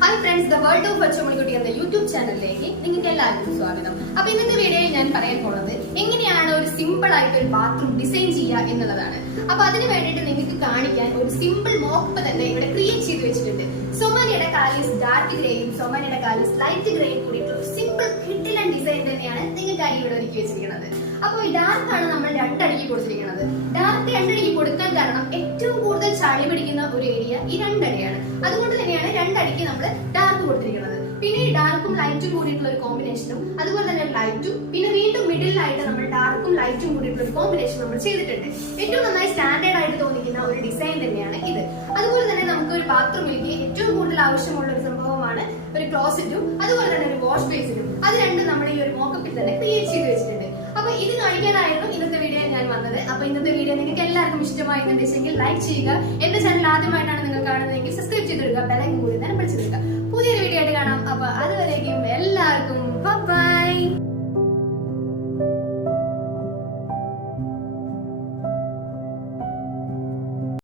Hi friends, the world of Ochamanikutty എന്ന YouTube ചാനലിലേക്ക് നിങ്ങൾക്ക് എല്ലാവർക്കും സ്വാഗതം. അപ്പൊ ഇന്നത്തെ വീഡിയോയിൽ ഞാൻ പറയാൻ പോകുന്നത് എങ്ങനെയാണ് ഒരു സിമ്പിൾ ആയിട്ട് ഒരു ബാത്റൂം ഡിസൈൻ ചെയ്യുക എന്നുള്ളതാണ്. അപ്പൊ അതിന് വേണ്ടിയിട്ട് നിങ്ങൾക്ക് കാണിക്കാൻ ഒരു സിമ്പിൾ മോപ്പ് തന്നെ ഇവിടെ ക്രിയേറ്റ് ചെയ്ത് വെച്ചിട്ടുണ്ട്. സൊമാനിയുടെ കാലിസ് ഡാർക്ക് ഗ്രേയും സൊമാനിയുടെ കാലിസ് ലൈറ്റ് ഗ്രേയും കൂടിയിട്ടുള്ള ഒരു സിമ്പിൾ കിഡിൽ ആൻഡ് ഡിസൈൻ തന്നെയാണ് നിങ്ങൾക്കായി ഇവിടെ ഒരുക്കി വെച്ചിരിക്കുന്നത്. അപ്പോൾ ഈ ഡാർക്ക് ആണ് നമ്മൾ രണ്ടടിക്ക് കൊടുത്തിരിക്കുന്നത്. ഡാർക്ക് രണ്ടടിക്ക് കൊടുക്കാൻ കാരണം ഏറ്റവും കൂടുതൽ ചളി പിടിക്കുന്ന ഒരു ഏരിയ ഈ രണ്ടടിയാണ്. അതുകൊണ്ട് തന്നെയാണ് രണ്ടടിക്ക് നമ്മൾ ഡാർക്ക് കൊടുത്തിരിക്കുന്നത്. പിന്നെ ഈ ഡാർക്കും ലൈറ്റും കൂടിയിട്ടുള്ള ഒരു കോമ്പിനേഷനും അതുപോലെ തന്നെ ലൈറ്റും പിന്നെ വീണ്ടും മിഡിലായിട്ട് നമ്മൾ ഡാർക്കും ലൈറ്റും കൂടിയിട്ടുള്ള ഒരു കോമ്പിനേഷൻ നമ്മൾ ചെയ്തിട്ടുണ്ട്. ഏറ്റവും നന്നായി സ്റ്റാൻഡേർഡ് ആയിട്ട് തോന്നിക്കുന്ന ഒരു ഡിസൈൻ തന്നെയാണ് ഇത്. അതുപോലെ തന്നെ നമുക്ക് ഒരു ബാത്റൂമിലേക്ക് ഏറ്റവും കൂടുതൽ ആവശ്യമുള്ള ഒരു സംഭവമാണ് ഒരു ക്ലോസറ്റും അതുപോലെ തന്നെ ഒരു വാഷ് ബേസിനും. അത് രണ്ടും നമ്മൾ ഈ ഒരു മോക്കപ്പിൽ തന്നെ ക്രിയേറ്റ് ചെയ്ത് വെച്ചിട്ടുണ്ട്. അപ്പൊ ഇത് കാണിക്കാനായിരുന്നു ഇന്നത്തെ വീഡിയോ ഞാൻ വന്നത്. അപ്പൊ ഇന്നത്തെ വീഡിയോ നിങ്ങൾക്ക് എല്ലാവർക്കും ഇഷ്ടമായിരുന്നുണ്ടെങ്കിൽ ലൈക്ക് ചെയ്യുക. എന്റെ ചാനൽ ആദ്യമായിട്ടാണ് നിങ്ങൾ കാണുന്നതെങ്കിൽ സബ്സ്ക്രൈബ് ചെയ്തിടുക, ബെലൈക്കൻ കൂടി തന്നെ പിടിച്ചെടുക്കുക. പുതിയൊരു വീഡിയോ ആയിട്ട് കാണാം. അപ്പൊ അതുവരേക്കും എല്ലാവർക്കും ബൈ.